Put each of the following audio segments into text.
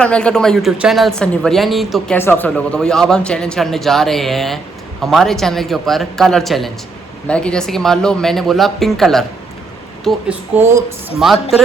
Welcome to my YouTube channel Sunny Variyani. तो कैसे आप सब लोगों, तो भाई अब हम चैलेंज करने जा रहे हैं हमारे चैनल के ऊपर कलर चैलेंज। मैं कि जैसे कि मान लो मैंने बोला पिंक कलर, तो इसको मात्र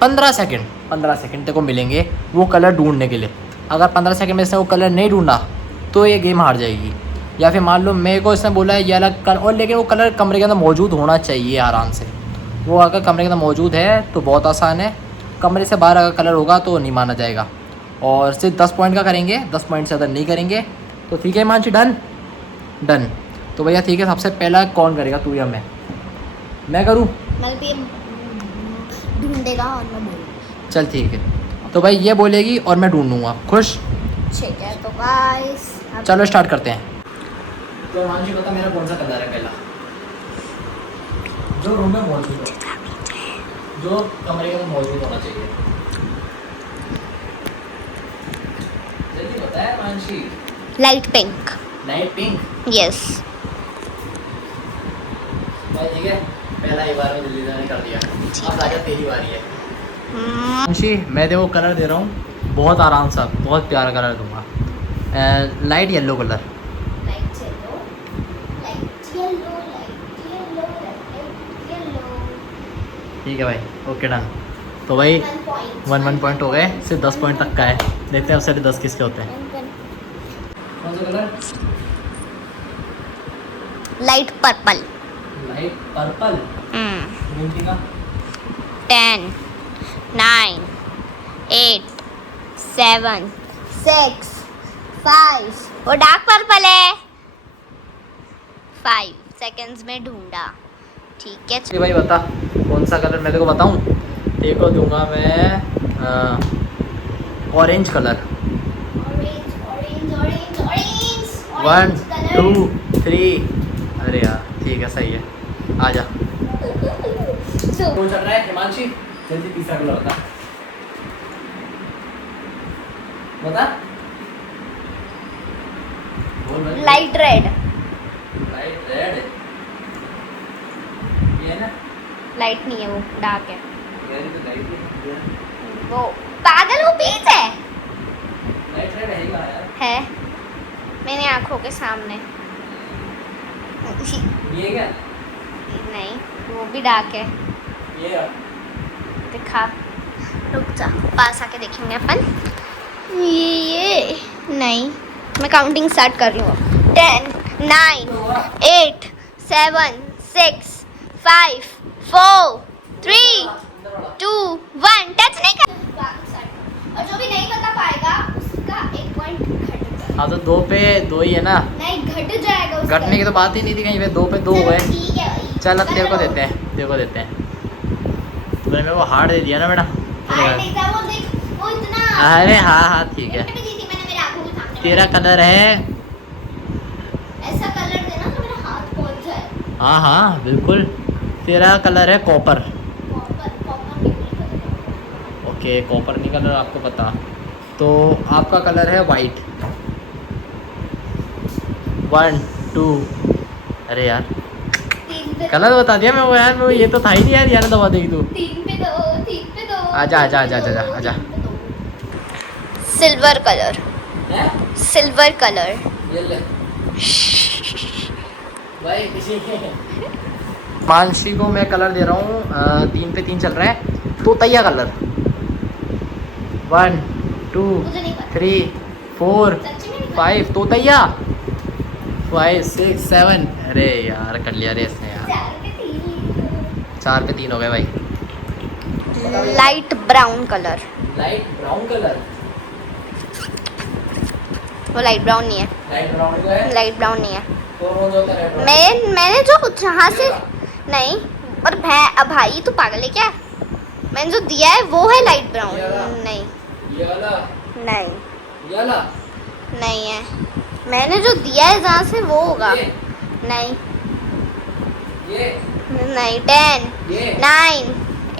15 सेकंड तक को मिलेंगे वो कलर ढूंढने के लिए। अगर 15 सेकंड में से वो कलर नहीं ढूंढा तो ये गेम हार जाएगी। या फिर मान लो मेरे को इसने बोला है ये अलग कलर, और लेकिन वो कलर कमरे के अंदर मौजूद होना चाहिए आराम से। वो अगर कमरे के अंदर मौजूद है तो बहुत आसान है, कमरे से बाहर अगर कलर होगा तो नहीं माना जाएगा। और सिर्फ 10 पॉइंट का करेंगे, 10 पॉइंट से ज़्यादा नहीं करेंगे। तो ठीक है मानसी, डन। तो भैया ठीक है, सबसे पहला कौन करेगा, तू या मैं करूँ? ढूंढेगा और मैं बोलूँगा। चल ठीक है, तो भाई ये बोलेगी और मैं ढूंढूंगा। खुश? ठीक है तो गाइस चलो स्टार्ट करते हैं। तो मानसी बता मेरा कौन सा कलर है पहला जो रूम में मौजूद है, जो कमरे के अंदर मौजूद होना चाहिए। जल्दी बता है Mansi. Light pink. Light pink, yes. भाई ठीक है, पहला एक बार में जल्दी से कर दिया। अब राजा तेरी बारी है। मानसी मैं देखो कलर दे रहा हूँ, बहुत आराम सा, बहुत प्यारा कलर दूंगा। Light yellow colour. ठीक है भाई, ओके डन। तो भाई 1 पॉइंट हो गए, सिर्फ 10 पॉइंट तक का है। देखते हैं अब सारे 10 किसके होते हैं। कौन सा colour? Light purple. Light purple. 10 9 8 7 6 5। वो डार्क पर्पल है। 5 सेकंड्स में ढूंढा। ठीक है चल भाई बता कौन सा कलर मैं तेरे को बताऊं। तेरे को दूंगा मैं ऑरेंज कलर। 1 2 3। अरे यार ठीक है, सही है, आ जा। कौन चल रहा है हिमांशी? जल्दी तीसरा कलर बता। बोल भाई। Light red. लाइट रेड, ये है ना? लाइट नहीं है, वो डार्क है। मेरी तो लाइट है। वो पागल, वो पीच है। लाइट रेड है यार। है मेरी आंखों के सामने। ये क्या? नहीं, वो भी डार्क है। ये दिखा, रुक जा, पास आके देखेंगे अपन। ये नहीं, मैं काउंटिंग स्टार्ट कर रही हूँ। 10 9 8 7 6 5 4 3 2 1। टच नहीं कर। और जो भी नहीं बता पाएगा उसका 1 पॉइंट घट जाएगा। हाँ तो 2 पे 2 ही है ना, नहीं, घट जाएगा उसका। घटने की तो बात ही नहीं थी कहीं पे। 2 पे 2 हुए। ठीक है भाई, चल अब तेरे को देते हैं, तूने मेरे को हार दे दिया ना बेटा। हार नहीं था, वो देख, वो इतना। अरे हाँ ठीक है। मैंने मेरे आंखों के सामने। तेरा कलर है, ऐसा कलर देना तो मेरा हाथ पहुंच जाए। हाँ बिल्कुल, तेरा कलर है कॉपर। कॉपर नहीं। ओके कॉपर नहीं कलर आपको पता, तो आपका कलर है वाइट। 1 2। अरे यार कलर बता दिया मैं वो यार, वो ये तो था ही नहीं यार, यार दबा देगी तू। 3 पे 2। आजा आजा आजा आजा आजा। Silver colour. Silver colour. ये ले भाई किसी मानसी को मैं कलर दे रहा हूँ 3 पे 3 चल रहा है, तोतैया कलर। 1 2 3 4 5 तोतैया। 5 6 7। अरे यार कर लिया रे इसने यार। 4 पे 3 हो गए भाई। Light brown colour. Light brown colour. वो लाइट ब्राउन नहीं है। लाइट ब्राउन का है। लाइट ब्राउन नहीं है। तो कौन सा होता है? मैंने जो जहाँ से नहीं, और भाई तू पागल है क्या? मैंने जो दिया है वो है लाइट ब्राउन। नहीं ये वाला। नहीं ये वाला नहीं है। मैंने जो दिया है जहाँ से वो होगा। नहीं ये नहीं। 10 ये 9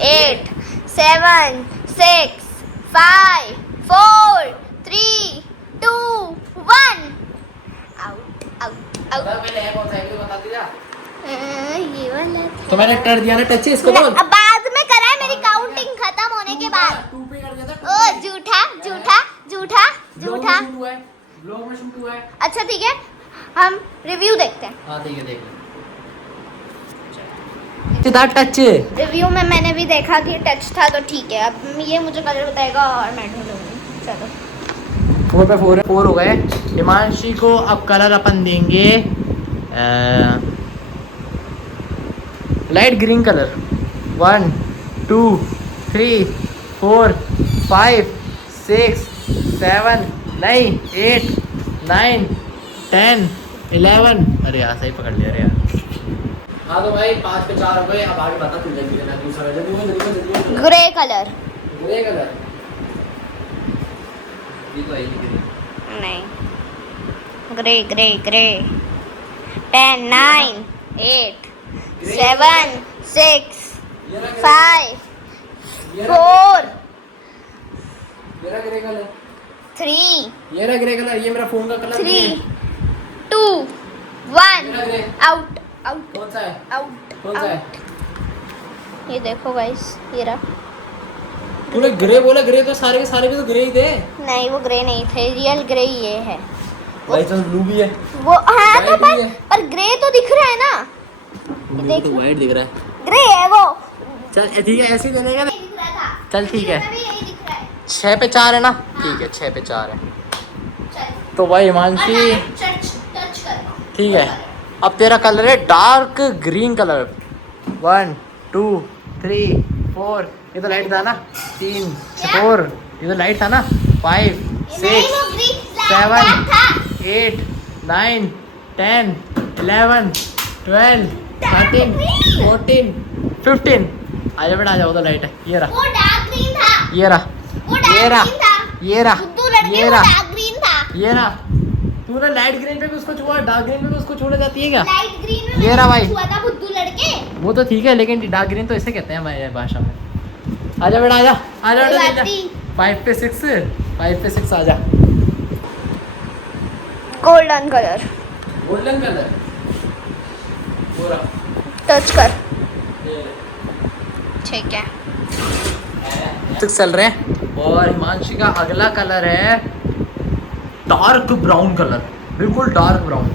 8 7 6 5 4 3 2 1। Out out out. पहले है कौन सा है बता दीजिए। ये वाला था। तो मैंने कर दिया ना टच, इसको बोल। अब बाद में करा है, मेरी काउंटिंग खत्म होने के बाद। 2 पे कर दिया था। झूठा झूठा झूठा झूठा। ब्लॉग में शूट हुआ है। अच्छा ठीक है, हम रिव्यू देखते हैं। हाँ ठीक है, देख लो। टच रिव्यू में मैंने भी देखा कि टच था, तो ठीक है। अब ये मुझे कलर बताएगा और मैं ढूंढूंगी। चलो 4 पे 4 है, 4 हो गए। हिमांशी को अब कलर अपन देंगे लाइट ग्रीन कलर। 1 2 3 4 5 6 7 नहीं 8 9 10 11। अरे यार सही पकड़ लिया। अरे यार हाँ तो भाई 5 पे 4 हो गए। अब आगे बता, तू जल्दी करना। दूसरा जल्दी ग्रे कलर। ग्रे कलर, ये तो है ही ग्रे। नहीं, ग्रे ग्रे ग्रे। 10 9 8 7 6 5 4 मेरा ग्रे कलर 3 ये रहा ग्रे कलर। ये मेरा फोन का कलर 3 2 1 मेरा ग्रे। आउट आउट कौन सा है? आउट कौन सा है? ये देखो गाइस, ये रहा। तूने ग्रे बोला, ग्रे तो सारे के सारे भी तो ग्रे ही थे। नहीं वो ग्रे नहीं थे, रियल ग्रे ये है। भाई तो ब्लू भी है। वो हाँ तो White भी है। पर ग्रे तो दिख रहा है ना। ब्लू देख तो वाइट दिख रहा है। ग्रे है वो। चल ठीक है, ऐसे ही देने का। दिख रहा था। चल ठीक है, इसमें भी यही दिख रहा है। 6 पे 4 है ना। ठीक है 6 पे 4 है। चल तो भाई हिमांशी टच कर। ठीक है, अब तेरा कलर है डार्क ग्रीन कलर। 1 2 3 4। ये तो लाइट था ना। 3 4। ये तो लाइट था ना। 5 6 7 8 9 10 11 12 13 14 15। आजा बेटा आजा, वो तो लाइट है। ये रहा, वो डार्क ग्रीन था। ये रहा, वो ये डार्क रहा, ग्रीन था। ये रहा, बुद्धू लड़के ये वो रहा, डार्क ग्रीन था। ये रहा। तूने लाइट ग्रीन पे भी उसको छुआ, डार्क ग्रीन पे भी उसको छूने जाती है क्या? लाइट ग्रीन में ये रहा भाई। छुआ था बुद्धू लड़के। वो तो ठीक है, लेकिन डार्क ग्रीन तो इसे कहते हैं हमारी भाषा में। आजा बेटा आजा, आजा बेटा आजा। 5 पे 6, 5 पे 6 आजा। Golden colour. गोल्डन कलर पूरा टच कर। ठीक है। 6 चल रहे हैं। और हिमांशी का अगला कलर है डार्क ब्राउन कलर। बिल्कुल डार्क ब्राउन।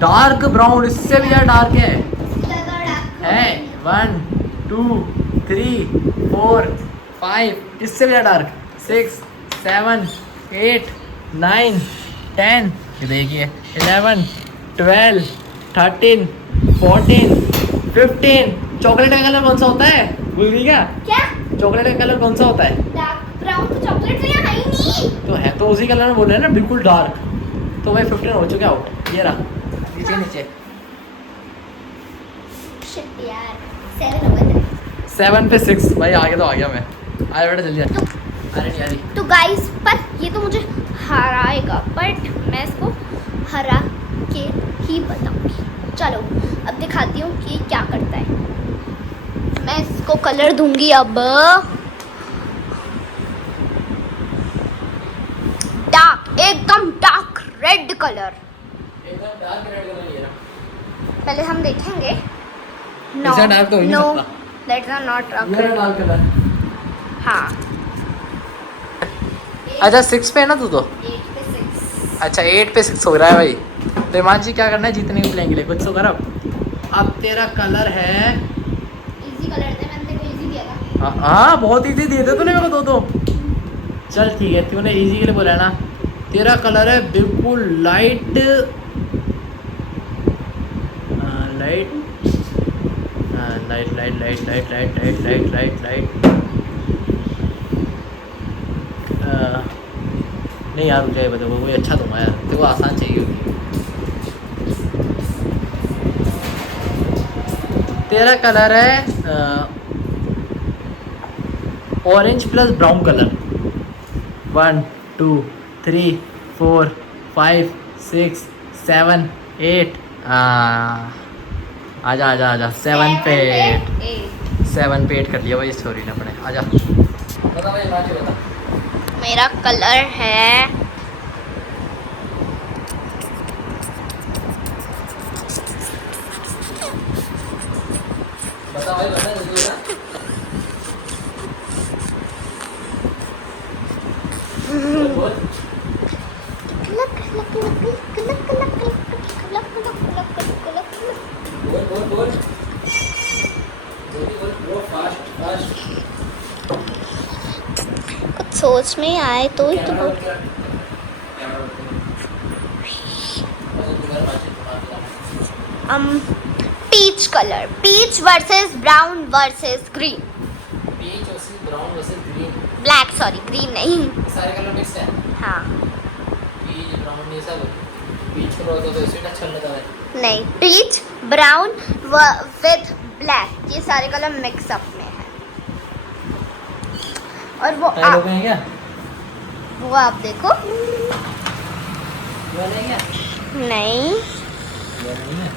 डार्क ब्राउन, इससे भी ज़्यादा डार्क है 1 2 3 4 5। इससे भी ज़्यादा डार्क 6 7 8 9 10। ये देखिए 11 12 13 14 15। चॉकलेट का कलर कौन सा होता है? भूल गई क्या? क्या? चॉकलेट का कलर कौन सा होता है? डार्क ब्राउन तो चॉकलेट तो यहाँ है ही नहीं। तो है तो उसी कलर में बोल रहे हैं ना, बिल्कुल डार्क। तो भाई 15 हो चुके आउट। ये रहा नीचे नीचे। शिट यार, 7 हो गए। 7 पे 6 भाई। आगे तो आ गया मैं। आया बेटा जल्दी आ। अरे नहीं आ रही। तो गाइस, पर ये तो मुझे हराएगा, बट मैं इसको हरा के ही बताऊंगी। चलो अब दिखाती हूँ कि क्या करता है। मैं इसको कलर दूंगी अब डार्क, एकदम डार्क रेड कलर। एकदम डार्क रेड कलर ये रहा। पहले हम देखेंगे। ऐसा dark तो हो ही नहीं नो, सकता। दैट्स नॉट ये रहा डार्क कलर। हाँ। अच्छा 6 पे है ना तू तो? 8 पे 6। अच्छा 8 पे 6 हो रहा है भाई। तो हिमांशी क्या करना है जीतने के प्लेइंग के लिए? कुछ तो कर। अब तेरा कलर है इजी कलर थे, मैंने तेरे को इजी दिया था। हाँ बहुत इजी दिए थे तूने मेरे को दो। चल ठीक है, तूने इजी के लिए बोला है ना। तेरा कलर है बिल्कुल light light light light light light light light light light light. नहीं यार रुक जाए, बता कोई अच्छा दूंगा यार, तेरे को आसान चाहिए होगी। तेरा कलर है ऑरेंज प्लस ब्राउन कलर। 1 2 3 4 5 6 7 8। आजा आजा आजा 7 पे 8। 7 पे 8 कर लिया भाई, सॉरी ना पड़े। आजा बता भाई, बता। मेरा कलर है बता भाई, बता जल्दी बता। Luck luck luck luck luck luck luck luck बोल जल्दी बोल फास्ट कुछ सोच में आए तो ही तो बोल। Peach colour, peach versus brown versus green, peach versus brown versus green, black sorry green नहीं। सारे कलर मिक्स है। हाँ पीच ब्राउन ये सब पीच कलर होता है तो इसमें अच्छा लगता है। नहीं, पीच ब्राउन विद ब्लैक ये सारे कलर मिक्स अप में है। और वो टाइल हो गए हैं क्या? वो आप देखो। ये नहीं क्या? नहीं ये नहीं है।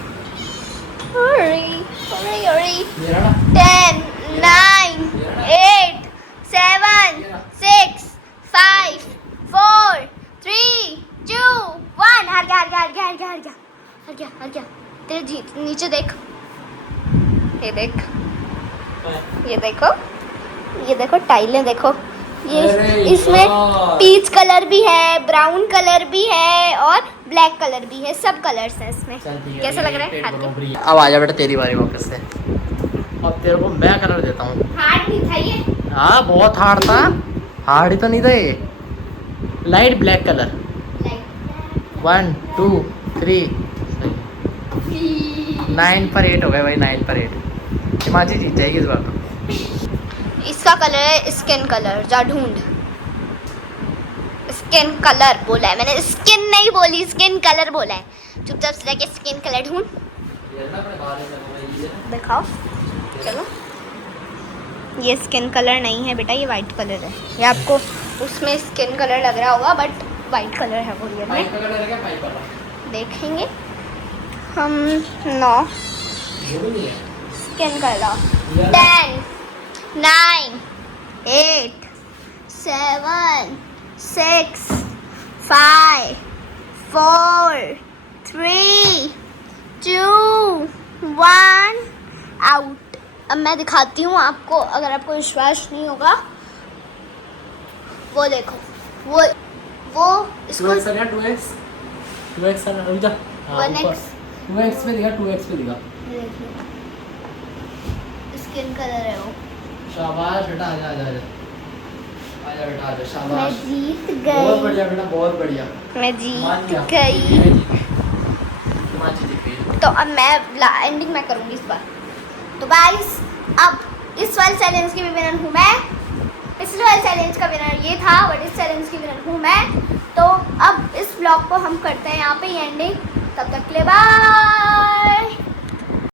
hurry hurry hurry ये रहा 10 9 8 7 6 5 4 3 2 1 हार गया। तेरे जीत नीचे देख, ये देख, ये देखो टाइलें देखो। ये अरे इसमें यार। पीच कलर भी है, ब्राउन कलर भी है और ब्लैक कलर भी है, सब कलर्स हैं इसमें। चल ठीक है। कैसा लग रहा है? पेट हार के बरोबरी है। अब आ जा बेटा तेरी बारी वापस से। अब तेरे को मैं कलर देता हूँ। हार्ड नहीं था ये। हाँ बहुत हार्ड था। हार्ड ही तो नहीं था ये। Light black colour. 1 2 3 9 पर 8 हो गए भाई, 9 पर 8। हिमाची जीत जाएगी इस बार तो। इसका कलर है स्किन कलर, जा ढूंढ। स्किन कलर बोला है मैंने, स्किन नहीं बोली, स्किन कलर बोला है। चुपचाप से जाके स्किन कलर ढूंढ दिखाओ। चलो ये स्किन कलर नहीं है बेटा, ये वाइट कलर है। ये आपको उसमें स्किन कलर लग रहा होगा बट वाइट कलर है वो रियल में। देखेंगे हम। 9 स्किन कलर 10 9 8 7 6 5 4 3 2 1 आउट। अब मैं दिखाती हूँ आपको, अगर आपको विश्वास नहीं होगा वो देखो, वो इसको 2x 2x रुक जा। हाँ, 1x 2x पे दिखा, 2x पे दिखा। स्किन कलर है वो। शाबाश बेटा, आजा आजा आजा आजा बेटा आजा, मैं शाबाश। जीत बहुत गई, बढ़िया बेटा, बहुत बढ़िया। मैं मान जीत गया। गई। हिमाची जीत गई। तो अब मैं एंडिंग में करूँगी इस बार। तो गाइस अब इस वाले चैलेंज की भी विनर हूँ मैं। पिछले वाले चैलेंज का विनर ये था बट इस चैलेंज की विनर हूँ मैं। तो अब इस ब्लॉग को हम करते हैं यहाँ पे एंडिंग। तब तक के लिए बाय।